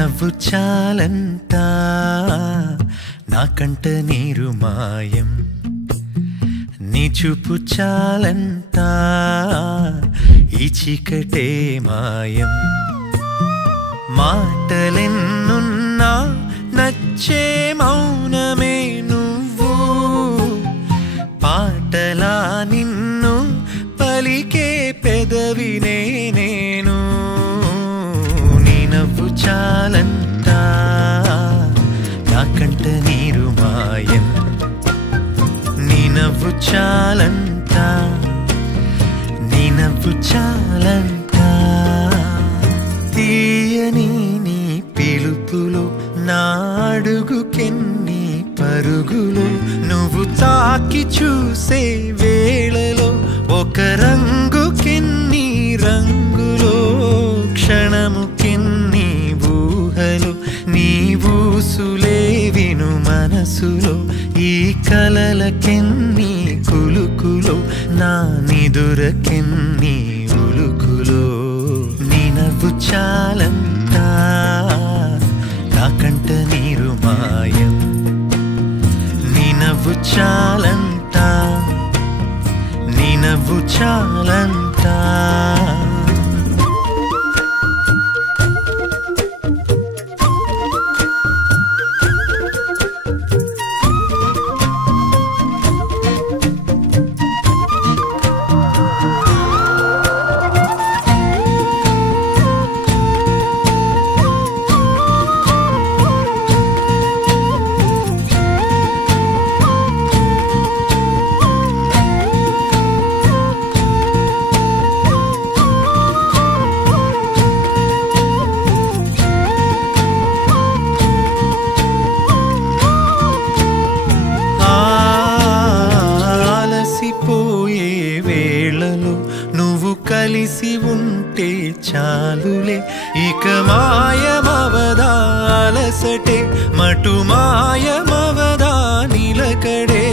నవ్వు చాలంట నా కంట నీరు మాయం నీ చూపు చాలంట ఈ చీకటే మాయం మాటలెన్నున్నా నచ్చే మౌనమే నువ్వు పాటలా నిన్ను పలికే పెదవినే నేను నీ నవ్వు చాలంట నా కంట నీరు మాయం నీ నవ్వు చాలంట నీ నవ్వు చాలంట తీయని నీ పిలుపులో నా అడుగుకెన్ని పరుగులు నువ్వు తాకి చూసే వేళలో ఒక రంగుకెన్ని రంగులో క్షణముకెన్ని ఊహలు నీ ఊసులే విను మనసులో ఈ కలలకెన్ని కులుకులో నా నిదురకెన్ని ఉలుకులో నీ నవ్వు చాలంట నా కంట నీరు మాయం నీ నవ్వు చాలంట నీ నవ్వు చాలంట కలిసి ఉంటే చాలులే ఇక మాయమవదా అలసటే మటు మాయమవదా నిలకడే